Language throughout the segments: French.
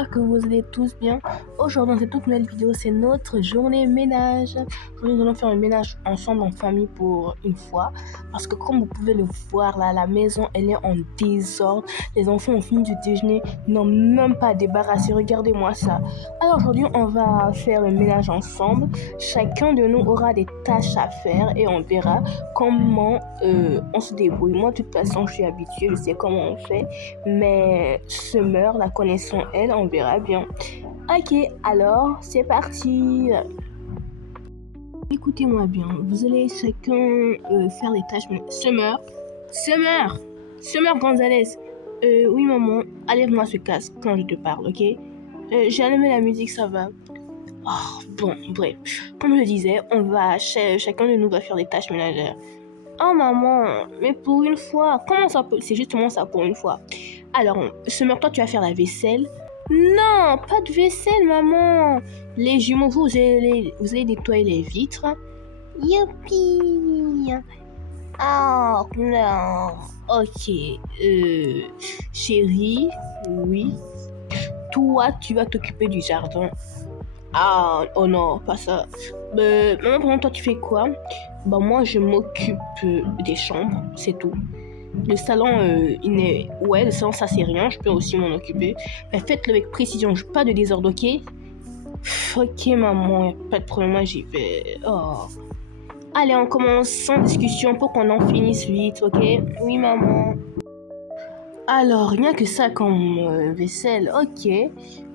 j'espère que vous allez tous bien. Aujourd'hui, dans cette toute nouvelle vidéo, c'est notre journée ménage. Aujourd'hui, nous allons faire le ménage ensemble en famille pour une fois. Parce que comme vous pouvez le voir, là, la maison, elle est en désordre. Les enfants ont fini du déjeuner, ils n'ont même pas débarrassé. Regardez-moi ça. Alors aujourd'hui, on va faire le ménage ensemble. Chacun de nous aura des tâches à faire et on verra comment on se débrouille. Moi, de toute façon, je suis habituée, je sais comment on fait. Mais Summer, la connaissant elle, on verra bien. Ok, alors c'est parti. Écoutez-moi bien, vous allez chacun faire les tâches. Summer Gonzalez. Oui maman, enlève-moi ce casque quand je te parle, ok? J'ai allumé la musique, ça va. Oh, bon, bref. Comme je disais, on va chacun de nous va faire des tâches ménagères. Oh maman, mais pour une fois, comment ça peut... C'est justement ça pour une fois. Alors, Summer, toi tu vas faire la vaisselle. Non, pas de vaisselle maman. Les jumeaux, vous allez nettoyer les vitres. Youpi. Oh non. Ok, chérie, oui. Toi, tu vas t'occuper du jardin. Ah, oh non, pas ça. Maman, pendant toi, tu fais quoi? Bah, moi, je m'occupe des chambres, c'est tout. Le salon, ouais, le salon, ça, c'est rien, je peux aussi m'en occuper. Mais faites-le avec précision, pas de désordre, ok? Ok, maman, y a pas de problème, moi, j'y vais. Oh. Allez, on commence sans discussion pour qu'on en finisse vite, ok? Oui, maman. Alors, rien que ça comme vaisselle, ok.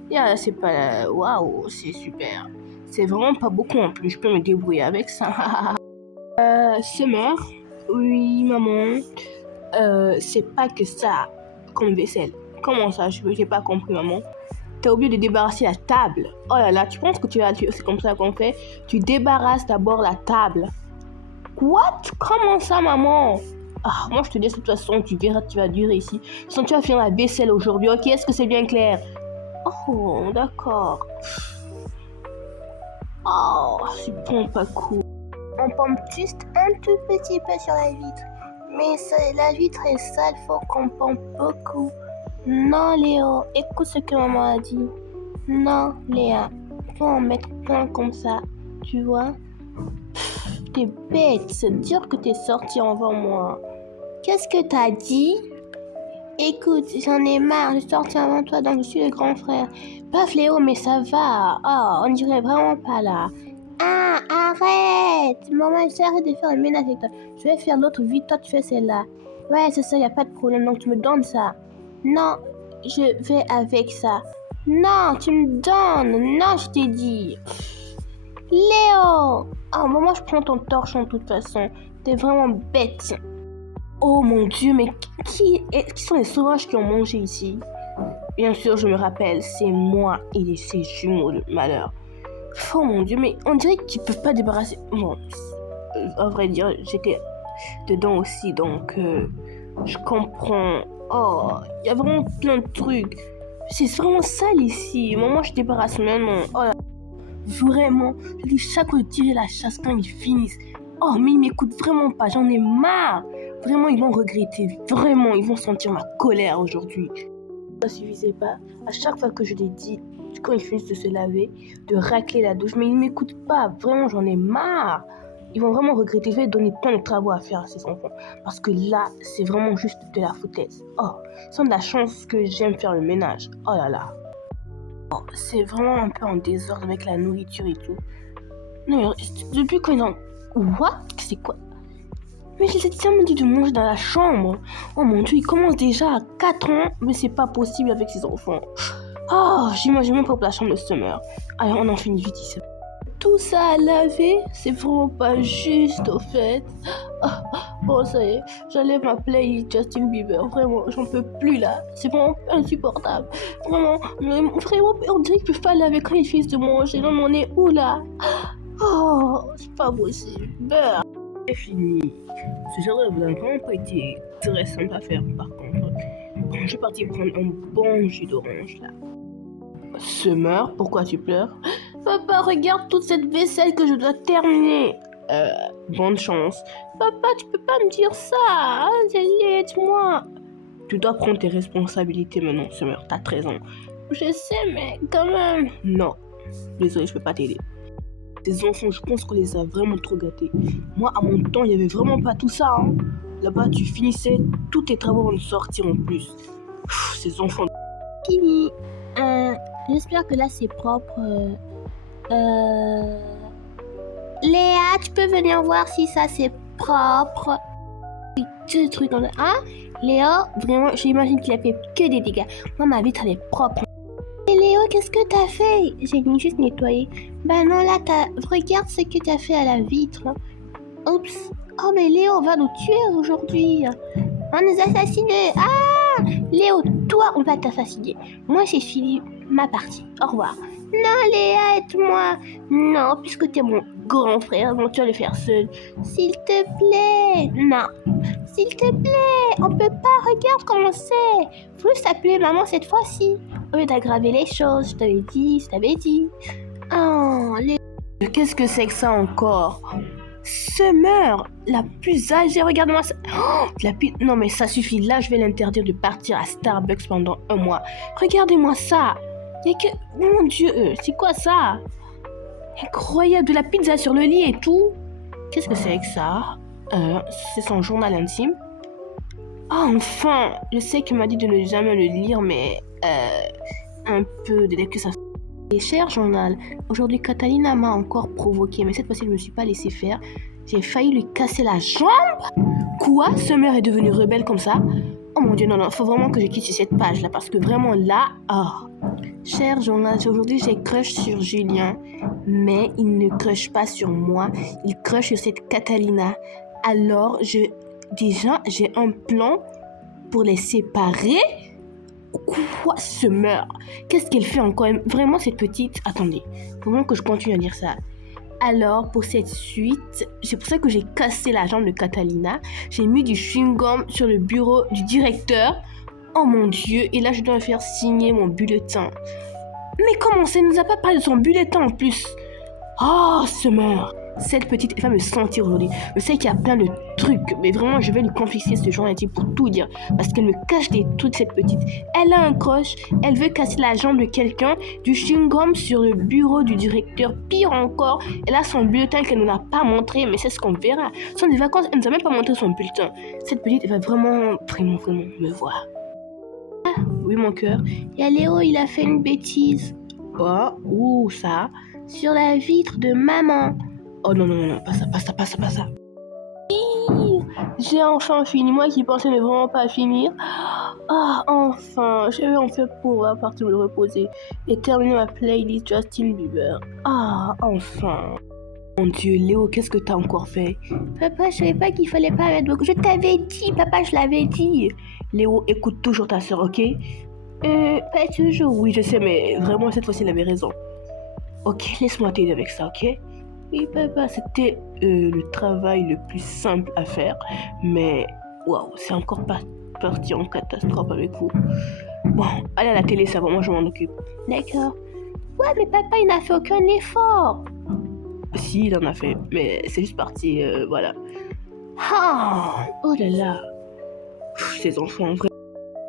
Yeah, c'est pas... Waouh, c'est super. C'est vraiment pas beaucoup en plus, je peux me débrouiller avec ça. Summer, oui, maman. C'est pas que ça comme vaisselle. Comment ça? J'ai pas compris, maman. T'as oublié de débarrasser la table. Oh là là, tu penses que c'est comme ça qu'on fait? Tu débarrasses d'abord la table. What? Comment ça, maman? Ah, moi je te dis de toute façon, tu verras, tu vas durer ici. Sinon, tu vas faire la vaisselle aujourd'hui, ok? Est-ce que c'est bien clair? Oh, d'accord. Oh, c'est bon, pas cool. On pompe juste un tout petit peu sur la vitre. Mais la vitre est sale, faut qu'on pompe beaucoup. Non, Léo, écoute ce que maman a dit. Non, Léa, faut en mettre plein comme ça, tu vois? T'es bête, c'est dire que t'es sortie avant moi. Qu'est-ce que t'as dit? Écoute, j'en ai marre, je suis sortie avant toi, donc je suis le grand frère. Paf Léo, mais ça va. Oh, on dirait vraiment pas là. Ah, arrête! Maman, j'arrête de faire le ménage avec toi. Je vais faire l'autre vite, toi tu fais celle-là. Ouais, c'est ça, y a pas de problème, donc tu me donnes ça. Non, je vais avec ça. Non, tu me donnes. Non, je t'ai dit. Léo! Oh, maman, je prends ton torchon de toute façon. T'es vraiment bête. Oh mon Dieu, mais qui sont les sauvages qui ont mangé ici? Bien sûr, je me rappelle, c'est moi et ces jumeaux de malheur. Oh mon Dieu, mais on dirait qu'ils peuvent pas débarrasser... Bon, à vrai dire, j'étais dedans aussi, donc je comprends. Oh, il y a vraiment plein de trucs. C'est vraiment sale ici. Moi, je débarrasse maintenant. Oh là. Vraiment, je dis chaque fois de tirer la chasse quand ils finissent. Oh, mais ils m'écoutent vraiment pas, j'en ai marre. Vraiment, ils vont regretter. Vraiment, ils vont sentir ma colère aujourd'hui. Ça suffisait pas. À chaque fois que je les dis, quand ils finissent de se laver, de racler la douche, mais ils m'écoutent pas. Vraiment, j'en ai marre. Ils vont vraiment regretter. Je vais donner plein de travaux à faire à ces enfants. Parce que là, c'est vraiment juste de la foutaise. Oh, ils ont de la chance que j'aime faire le ménage. Oh là là. Oh, c'est vraiment un peu en désordre avec la nourriture et tout. Non, depuis quand ils ont... What? C'est quoi? Mais je les ai tellement dit de manger dans la chambre. Oh mon Dieu, ils commencent déjà à 4 ans. Mais c'est pas possible avec ces enfants. Oh, j'imagine même pas pour la chambre de Summer. Allez, on en finit vite ici. Tout ça à laver, c'est vraiment pas juste au fait. Bon, ça y est, j'enlève ma playlist Justin Bieber. Vraiment, j'en peux plus là. C'est vraiment insupportable. Vraiment, on dirait qu'ils peuvent pas laver quand ils finissent de manger. Non, mais on est où là? Oh, c'est pas possible. C'est fini. Ce jardin n'a vraiment pas été très simple à faire par contre. Bon, je suis partie prendre un bon jus d'orange là. Summer, pourquoi tu pleures? Papa, regarde toute cette vaisselle que je dois terminer. Bonne chance. Papa, tu peux pas me dire ça. Aide-moi. Tu dois prendre tes responsabilités maintenant, Summer. T'as 13 ans. Je sais, mais quand même. Non, désolé, je peux pas t'aider. Tes enfants, je pense qu'on les a vraiment trop gâtés. Moi, à mon temps, il n'y avait vraiment pas tout ça. Hein. Là-bas, tu finissais tous tes travaux avant de sortir en plus. Ces enfants. Fini. J'espère que là c'est propre. Léa, tu peux venir voir si ça c'est propre. Ce truc en hein? Léo, vraiment, j'imagine qu'il a fait que des dégâts. Moi, ma vitre elle est propre. Et Léo, qu'est-ce que t'as fait? J'ai juste nettoyé. Bah non, là, regarde ce que t'as fait à la vitre. Oups. Oh, mais Léo, on va nous tuer aujourd'hui. On nous a assassinés. Ah! Léo, toi, on va t'assassiner. Moi, j'ai fini ma partie. Au revoir. Non, Léa, aide-moi. Non, puisque t'es mon grand frère, donc tu vas le faire seul. S'il te plaît. Non. S'il te plaît, on peut pas, regarde comment c'est. Faut juste appeler maman cette fois-ci. Au lieu d'aggraver les choses, je t'avais dit. Oh, Léo. Qu'est-ce que c'est que ça encore? Summer, la plus âgée, regarde-moi ça. Oh, non mais ça suffit, là je vais l'interdire de partir à Starbucks pendant 1 mois. Regardez-moi ça. Mon Dieu, c'est quoi ça? Incroyable, de la pizza sur le lit et tout. Qu'est-ce que c'est que ça? C'est son journal intime. Ah, enfin, je sais qu'il m'a dit de ne jamais le lire, mais un peu de que ça. Et cher journal, aujourd'hui Catalina m'a encore provoqué, mais cette fois-ci je ne me suis pas laissé faire. J'ai failli lui casser la jambe. Quoi? Summer est devenue rebelle comme ça? Oh mon Dieu, non, faut vraiment que je quitte cette page là, parce que vraiment là, Cher journal, aujourd'hui j'ai crush sur Julien, mais il ne crush pas sur moi, il crush sur cette Catalina. Alors, j'ai un plan pour les séparer. Quoi, Summer? Qu'est-ce qu'elle fait encore? Vraiment, cette petite... Attendez, faut vraiment que je continue à dire ça. Alors, pour cette suite, c'est pour ça que j'ai cassé la jambe de Catalina. J'ai mis du chewing-gum sur le bureau du directeur. Oh mon Dieu, et là, je dois faire signer mon bulletin. Mais comment ça? Elle nous a pas parlé de son bulletin en plus. Oh, Summer! Cette petite, elle va me sentir aujourd'hui. Je sais qu'il y a plein de trucs, mais vraiment, je vais lui confisquer ce journal intime pour tout dire. Parce qu'elle me cache des trucs, cette petite. Elle a un crush, elle veut casser la jambe de quelqu'un, du chewing-gum sur le bureau du directeur. Pire encore, elle a son bulletin qu'elle ne nous a pas montré, mais c'est ce qu'on verra. Ce sont des vacances, elle ne nous a même pas montré son bulletin. Cette petite, elle va vraiment me voir. Ah, oui, mon cœur. Et Léo, il a fait une bêtise. Oh, où ça? Sur la vitre de maman. Oh non, pas ça. J'ai enfin fini, moi qui pensais ne vraiment pas finir. Ah, enfin, je vais enfin pouvoir partir me reposer et terminer ma playlist Justin Bieber. Ah, enfin. Mon Dieu, Léo, qu'est-ce que t'as encore fait? Papa, je savais pas qu'il fallait pas mettre beaucoup. Je t'avais dit, papa, je l'avais dit. Léo, écoute toujours ta soeur, ok? Pas toujours. Oui, je sais, mais vraiment, cette fois-ci, elle avait raison. Ok, laisse-moi t'aider avec ça, ok? Oui, papa, c'était le travail le plus simple à faire, mais waouh, c'est encore pas parti en catastrophe avec vous. Bon, allez à la télé, ça va, moi je m'en occupe. D'accord. Ouais, mais papa, il n'a fait aucun effort. Si, il en a fait, mais c'est juste parti, voilà. Ah, oh là là. Ces enfants, vrai.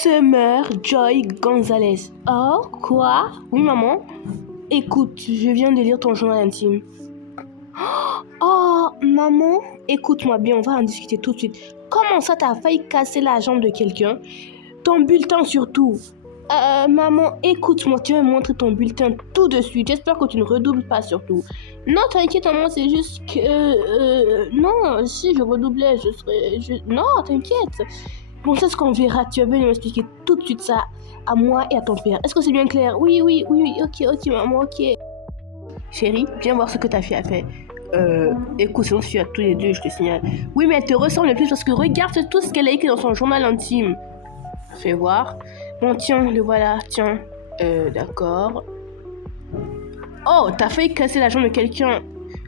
Summer Joy Gonzalez. Oh, quoi? Oui, maman? Écoute, je viens de lire ton journal intime. Oh, maman, écoute-moi bien, on va en discuter tout de suite. Comment ça, t'as failli casser la jambe de quelqu'un? Ton bulletin surtout. Maman, écoute-moi, tu vas me montrer ton bulletin tout de suite. J'espère que tu ne redoubles pas surtout. Non, t'inquiète, maman, c'est juste que... non, si je redoublais, je serais... Non, t'inquiète. Bon, c'est ce qu'on verra. Tu vas venir m'expliquer tout de suite ça à moi et à ton père. Est-ce que c'est bien clair? Oui, ok, maman, ok. Chérie, viens voir ce que ta fille a fait. Écoute, sinon si tu as tous les deux, je te signale. Oui, mais elle te ressemble le plus parce que regarde tout ce qu'elle a écrit dans son journal intime. Fais voir. Bon, tiens, le voilà, tiens. D'accord. Oh, t'as failli casser la jambe de quelqu'un.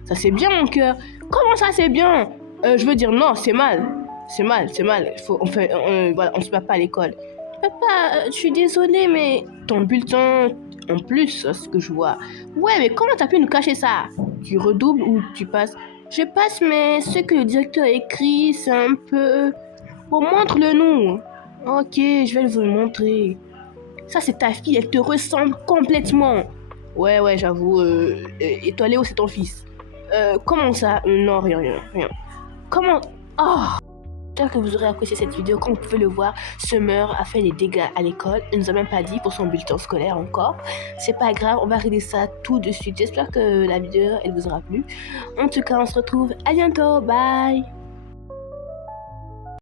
Ça c'est bien, mon cœur. Comment ça c'est bien? Je veux dire, non, c'est mal. C'est mal. Voilà, on se bat pas à l'école. Papa, je suis désolée, mais ton bulletin, en plus, c'est ce que je vois. Ouais, mais comment t'as pu nous cacher ça? Tu redoubles ou tu passes? Je passe, mais ce que le directeur a écrit, c'est un peu... Bon, montre-le nous. Ok, je vais vous le montrer. Ça, c'est ta fille, elle te ressemble complètement. Ouais, j'avoue. Et toi, Léo, c'est ton fils. Comment ça? Non, rien. Comment? Oh! J'espère que vous aurez apprécié cette vidéo. Comme vous pouvez le voir, Summer a fait des dégâts à l'école. Elle nous a même pas dit pour son bulletin scolaire encore. C'est pas grave, on va régler ça tout de suite. J'espère que la vidéo, elle vous aura plu. En tout cas, on se retrouve à bientôt. Bye!